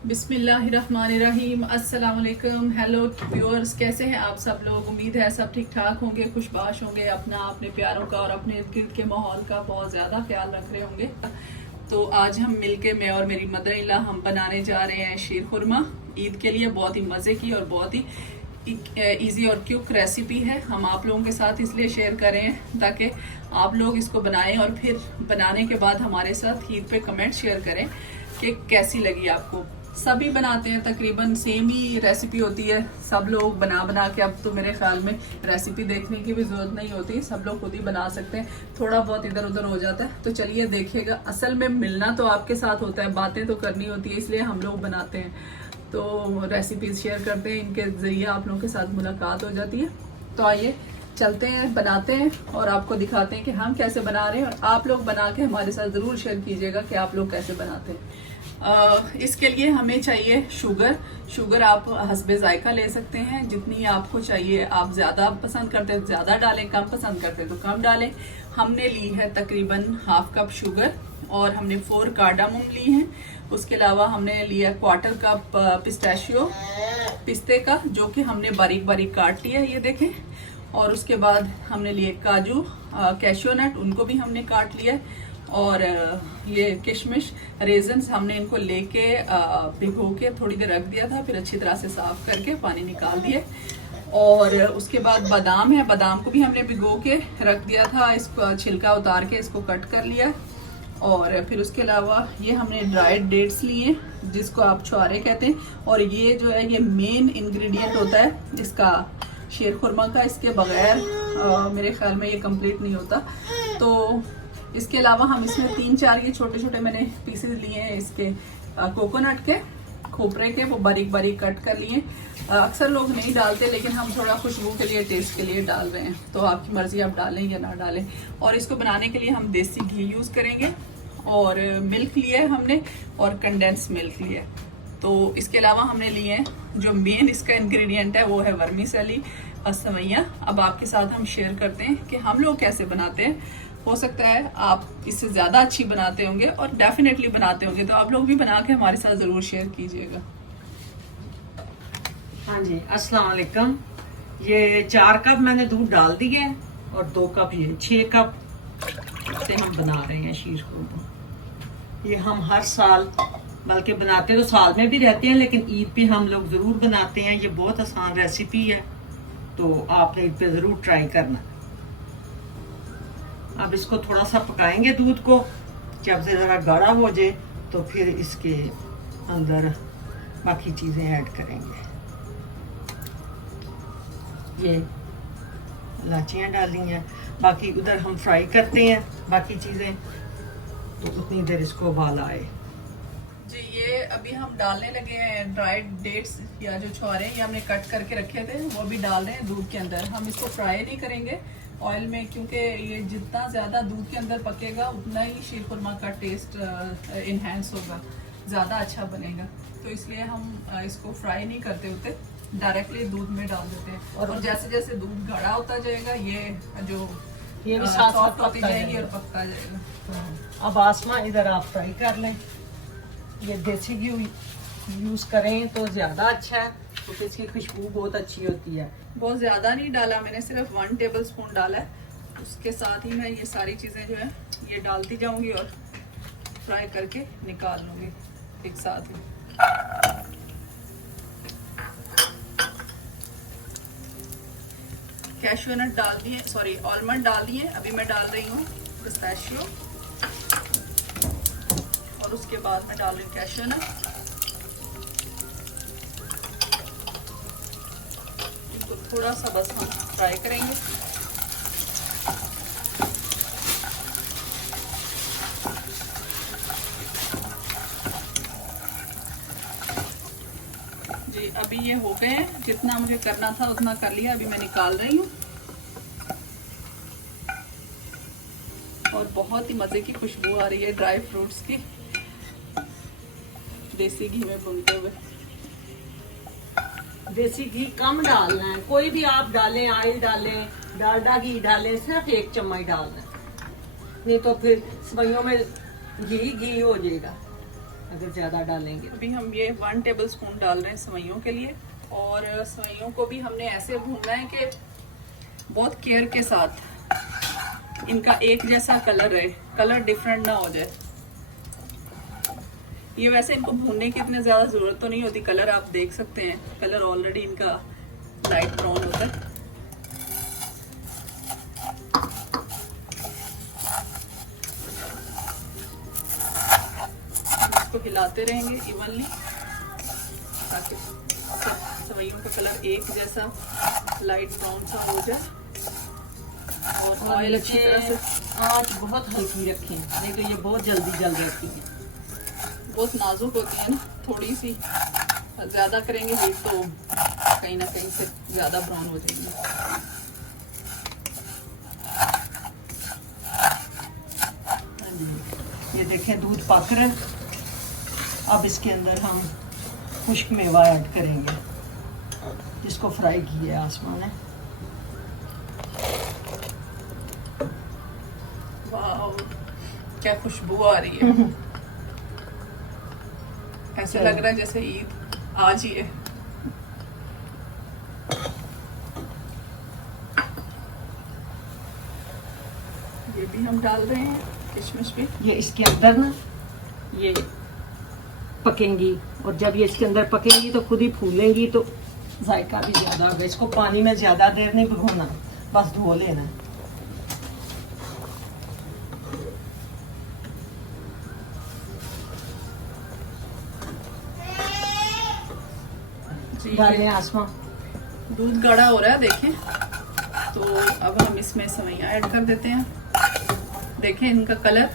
बिस्मिल्लाहिर्रहमानिर्रहीम। अस्सलाम वालेकुम। हेलो व्यूअर्स, कैसे हैं आप सब लोग? उम्मीद है सब ठीक ठाक होंगे, खुशबाश होंगे, अपने प्यारों का और अपने इर्द गिर्द के माहौल का बहुत ज़्यादा ख्याल रख रहे होंगे। तो आज हम मिलके, मैं और मेरी मदर इन लॉ, हम बनाने जा रहे हैं शीर खुरमा ईद के लिए। बहुत ही मज़े की और बहुत ही इजी और क्विक रेसिपी है। हम आप लोगों के साथ इसलिए शेयर कर रहे हैं ताकि आप लोग इसको बनाएं और फिर बनाने के बाद हमारे साथ ईद पे कमेंट शेयर करें कि कैसी लगी आपको। सभी बनाते हैं, तकरीबन सेम ही रेसिपी होती है, सब लोग बना बना के। अब तो मेरे ख्याल में रेसिपी देखने की भी ज़रूरत नहीं होती, सब लोग खुद ही बना सकते हैं। थोड़ा बहुत इधर उधर हो जाता है। तो चलिए देखिएगा, असल में मिलना तो आपके साथ होता है, बातें तो करनी होती है, इसलिए हम लोग बनाते हैं। तो रेसिपीज शेयर करते हैं, इनके ज़रिए आप लोगों के साथ मुलाकात हो जाती है। तो आइए चलते हैं, बनाते हैं और आपको दिखाते हैं कि हम कैसे बना रहे हैं। और आप लोग बना के हमारे साथ ज़रूर शेयर कीजिएगा कि आप लोग कैसे बनाते हैं। इसके लिए हमें चाहिए शुगर आप हस्बे जायका ले सकते हैं, जितनी आपको चाहिए। आप ज़्यादा पसंद करते हैं ज़्यादा डालें, कम पसंद करते हैं तो कम डालें। हमने ली है तकरीबन हाफ कप शुगर और हमने 4 कार्डामम ली हैं। उसके अलावा हमने लिया 1/4 कप पिस्ताशियो, पिस्ते का, जो कि हमने बारीक बारीक काट लिया है, ये देखें। और उसके बाद हमने लिए काजू, कैशियो नट, उनको भी हमने काट लिया है। और ये किशमिश, रेजन्स, हमने इनको लेके भिगो के थोड़ी देर रख दिया था, फिर अच्छी तरह से साफ करके पानी निकाल दिए। और उसके बाद बादाम है, बादाम को भी हमने भिगो के रख दिया था, इसको छिलका उतार के इसको कट कर लिया। और फिर उसके अलावा ये हमने ड्राइड डेट्स लिए, जिसको आप छुआरे कहते हैं। और ये जो है, ये मेन इंग्रेडिएंट होता है इसका, शीर खुरमा का। इसके बगैर मेरे ख्याल में ये कंप्लीट नहीं होता। तो इसके अलावा हम इसमें 3-4 ये छोटे छोटे मैंने पीसेस लिए हैं इसके कोकोनट के, खोपरे के, वो बारीक बारीक कट कर लिए। अक्सर लोग नहीं डालते, लेकिन हम थोड़ा खुशबू के लिए, टेस्ट के लिए डाल रहे हैं। तो आपकी मर्जी, आप डालें या ना डालें। और इसको बनाने के लिए हम देसी घी यूज़ करेंगे। और मिल्क लिया है हमने, और कंडेंस मिल्क लिया है। तो इसके अलावा हमने लिए हैं, जो मेन इसका इंग्रेडिएंट है वो है वर्मीसेली और सेवइयाँ। अब आपके साथ हम शेयर करते हैं कि हम लोग कैसे बनाते हैं। हो सकता है आप इससे ज़्यादा अच्छी बनाते होंगे और डेफिनेटली बनाते होंगे, तो आप लोग भी बना के हमारे साथ ज़रूर शेयर कीजिएगा। हाँ जी, अस्सलाम वालेकुम। ये 4 कप मैंने दूध डाल दिए और 2 कप, ये 6 कप से हम बना रहे हैं शीर खुरमा। ये हम हर साल, बल्कि बनाते तो साल में भी रहते हैं, लेकिन ईद पे हम लोग ज़रूर बनाते हैं। ये बहुत आसान रेसिपी है, तो आपने ईद पे ज़रूर ट्राई करना। अब इसको थोड़ा सा पकाएंगे दूध को, जब से ज़रा गाढ़ा हो जाए तो फिर इसके अंदर बाकी चीज़ें ऐड करेंगे। ये इलायचियाँ डाली हैं, बाकी उधर हम फ्राई करते हैं बाकी चीज़ें, तो उतनी देर इसको उबाल आए जी। ये अभी हम डालने लगे हैं ड्राइड डेट्स या जो छुआरे, ये हमने कट करके रखे थे, वो भी डाल रहे हैं दूध के अंदर। हम इसको फ्राई नहीं करेंगे ऑयल में, क्योंकि ये जितना ज़्यादा दूध के अंदर पकेगा उतना ही शीर खुरमा का टेस्ट इन्हेंस होगा, ज़्यादा अच्छा बनेगा। तो इसलिए हम इसको फ्राई नहीं करते होते, डायरेक्टली दूध में डाल देते हैं। और जैसे जैसे दूध गाढ़ा होता जाएगा, ये भी सॉफ्ट होती जाएगी और पकता जाएगा। अब आसमा इधर आप फ्राई कर लें। ये देसी घी यूज़ करें तो ज़्यादा अच्छा है, क्योंकि इसकी खुशबू बहुत अच्छी होती है। बहुत ज़्यादा नहीं डाला मैंने, सिर्फ 1 टेबल स्पून डाला है। उसके साथ ही मैं ये सारी चीज़ें जो है ये डालती जाऊंगी और फ्राई करके निकाल लूँगी एक साथ ही। कैशियो नट डाल दिए, सॉरी आलमंड डाल दिए। अभी मैं डाल रही हूँ पिस्ताशियो, और उसके बाद मैं डाल रही हूँ कैशियो नट। इनको थोड़ा सा बस हम फ्राई करेंगे। जी, अभी ये हो गए हैं, जितना मुझे करना था उतना कर लिया। अभी मैं निकाल रही हूँ और बहुत ही मज़े की खुशबू आ रही है ड्राई फ्रूट्स की, देसी घी में भूनते हुए। देसी घी कम डालना है, कोई भी आप डालें, ऑयल डालें, डालडा घी डालें, सिर्फ 1 चम्मच डालना है, नहीं तो फिर सेवइयों में घी घी हो जाएगा। अगर ज़्यादा डालेंगे। अभी हम ये 1 टेबल स्पून डाल रहे हैं सेवइयों के लिए, और सेवइयों को भी हमने ऐसे भूनना है कि बहुत केयर के साथ इनका एक जैसा कलर रहे, कलर डिफरेंट ना हो जाए। ये वैसे इनको भूनने की इतनी ज़्यादा ज़रूरत तो नहीं होती, कलर आप देख सकते हैं, कलर ऑलरेडी इनका लाइट ब्राउन होता है। इसको हिलाते रहेंगे इवनली ताकि सेवइयों का कलर एक जैसा लाइट ब्राउन सा हो जाए। और ऑयल अच्छी तरह से आँच बहुत हल्की रखें, नहीं तो ये बहुत जल्दी जल जाती है। बहुत नाजुक होती है ना, थोड़ी सी ज़्यादा करेंगे हीट तो कहीं ना कहीं से ज़्यादा ब्राउन हो जाएंगी। ये देखें दूध पक रहा है। अब इसके अंदर हम खुश्क मेवा ऐड करेंगे जिसको फ्राई किया है आसमा ने। वाह क्या खुशबू आ रही है, ऐसे लग रहा है जैसे ईद आज ही है। ये भी हम डाल रहे हैं किशमिश भी। ये इसके अंदर ना ये पकेंगी, और जब ये इसके अंदर पकेंगी तो खुद ही फूलेंगी, तो जायका भी ज़्यादा होगा। इसको पानी में ज़्यादा देर नहीं भिगोना, बस धो लेना। डालें आसमा। दूध गाढ़ा हो रहा है देखें, तो अब हम इसमें सेवइयां ऐड कर देते हैं। देखें इनका कलर,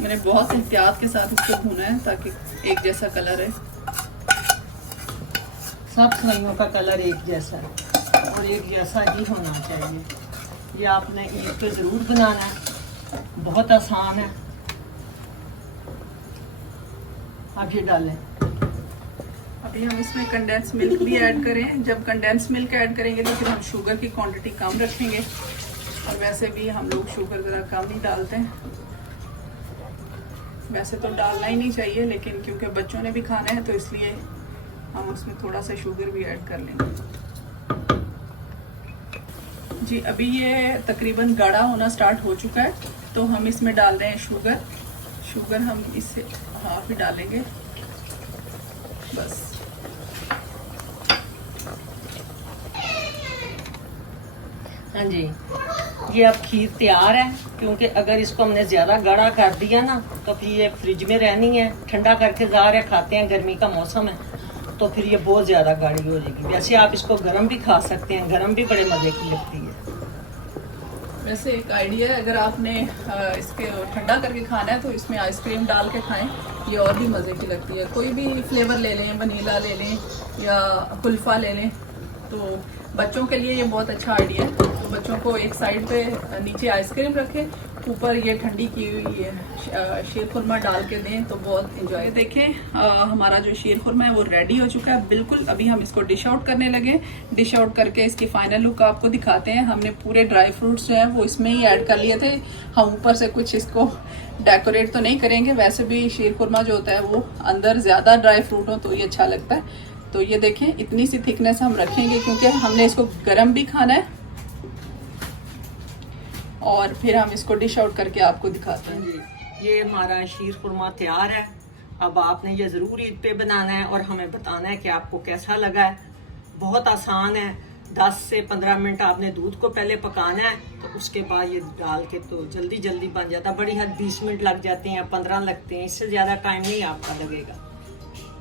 मैंने बहुत एहतियात के साथ इसको भूना है ताकि एक जैसा कलर है। सब सेवइयों का कलर एक जैसा है और एक जैसा ही होना चाहिए। ये आपने ईद पे ज़रूर बनाना है, बहुत आसान है। आप ये डालें। अभी हम इसमें कंडेंस मिल्क भी ऐड करें। जब कंडेंस मिल्क ऐड करेंगे तो फिर हम शुगर की क्वांटिटी कम रखेंगे, और वैसे भी हम लोग शुगर ज़रा कम ही डालते हैं। वैसे तो डालना ही नहीं चाहिए, लेकिन क्योंकि बच्चों ने भी खाना है तो इसलिए हम उसमें थोड़ा सा शुगर भी ऐड कर लेंगे। जी अभी ये तकरीबन गाढ़ा होना स्टार्ट हो चुका है, तो हम इसमें डाल रहे हैं शुगर। शुगर हम इससे हाफ ही डालेंगे बस। हाँ जी, ये अब खीर तैयार है। क्योंकि अगर इसको हमने ज़्यादा गाढ़ा कर दिया ना तो फिर ये फ्रिज में रहनी है, ठंडा करके ज़ाहिर है खाते हैं, गर्मी का मौसम है, तो फिर ये बहुत ज़्यादा गाढ़ी हो जाएगी। वैसे आप इसको गरम भी खा सकते हैं, गरम भी बड़े मज़े की लगती है। वैसे एक आइडिया है, अगर आपने इसके ठंडा करके खाना है तो इसमें आइसक्रीम डाल के खाएं, ये और भी मज़े की लगती है। कोई भी फ्लेवर ले लें, वनीला ले लें या कुल्फ़ा ले लें, तो बच्चों के लिए ये बहुत अच्छा आइडिया है। तो बच्चों को एक साइड पे नीचे आइसक्रीम रखें, ऊपर ये ठंडी की हुई शीर खुरमा डाल के दें तो बहुत इंजॉय। देखें हमारा जो शीर खुरमा है वो रेडी हो चुका है बिल्कुल। अभी हम इसको डिश आउट करने लगे। डिश आउट करके इसकी फाइनल लुक आपको दिखाते हैं। हमने पूरे ड्राई फ्रूट्स जो है वो इसमें ही ऐड कर लिए थे। हम ऊपर से कुछ इसको डेकोरेट तो नहीं करेंगे, वैसे भी शीर खुरमा जो होता है वो अंदर ज़्यादा ड्राई फ्रूट हो तो ये अच्छा लगता है। तो ये देखें इतनी सी थिकनेस हम रखेंगे क्योंकि हमने इसको गर्म भी खाना है, और फिर हम इसको डिश आउट करके आपको दिखाते हैं। ये हमारा शीर खुरमा तैयार है। अब आपने ये ज़रूर ईद पे बनाना है और हमें बताना है कि आपको कैसा लगा है। बहुत आसान है, 10 से 15 मिनट आपने दूध को पहले पकाना है, तो उसके बाद ये डाल के तो जल्दी जल्दी बन जाता है। बड़ी हद 20 मिनट लग जाते हैं या 15 लगते हैं, इससे ज़्यादा टाइम नहीं आपका लगेगा।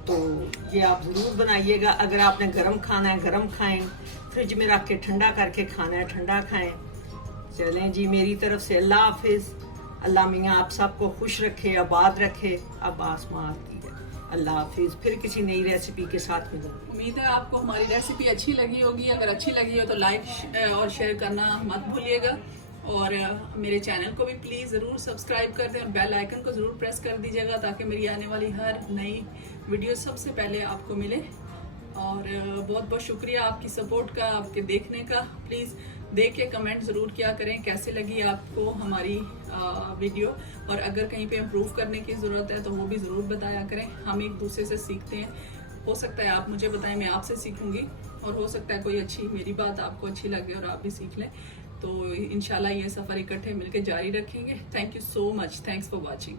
तो ये आप ज़रूर बनाइएगा। अगर आपने गरम खाना है गरम खाएं, फ्रिज में रख के ठंडा करके खाना है ठंडा खाएं। चलें जी, मेरी तरफ से अल्लाह हाफिज़। अल्लाह मियाँ आप सबको खुश रखे, आबाद रखे। अब आसमां आती है। अल्लाह हाफिज़। फिर किसी नई रेसिपी के साथ मिलूंगी। उम्मीद है आपको हमारी रेसिपी अच्छी लगी होगी। अगर अच्छी लगी हो तो लाइक और शेयर करना मत भूलिएगा, और मेरे चैनल को भी प्लीज़ ज़रूर सब्सक्राइब कर दें और बेल आइकन को ज़रूर प्रेस कर दीजिएगा ताकि मेरी आने वाली हर नई वीडियो सबसे पहले आपको मिले। और बहुत बहुत शुक्रिया आपकी सपोर्ट का, आपके देखने का। प्लीज़ देख के कमेंट ज़रूर किया करें कैसी लगी आपको हमारी वीडियो, और अगर कहीं पे इम्प्रूव करने की ज़रूरत है तो वो भी ज़रूर बताया करें। हम एक दूसरे से सीखते हैं, हो सकता है आप मुझे बताएं, मैं आपसे सीखूंगी, और हो सकता है कोई अच्छी मेरी बात आपको अच्छी लगे और आप भी सीख लें। तो इंशाल्लाह ये सफ़र इकट्ठे मिलकर जारी रखेंगे। Thank you so much, thanks for watching.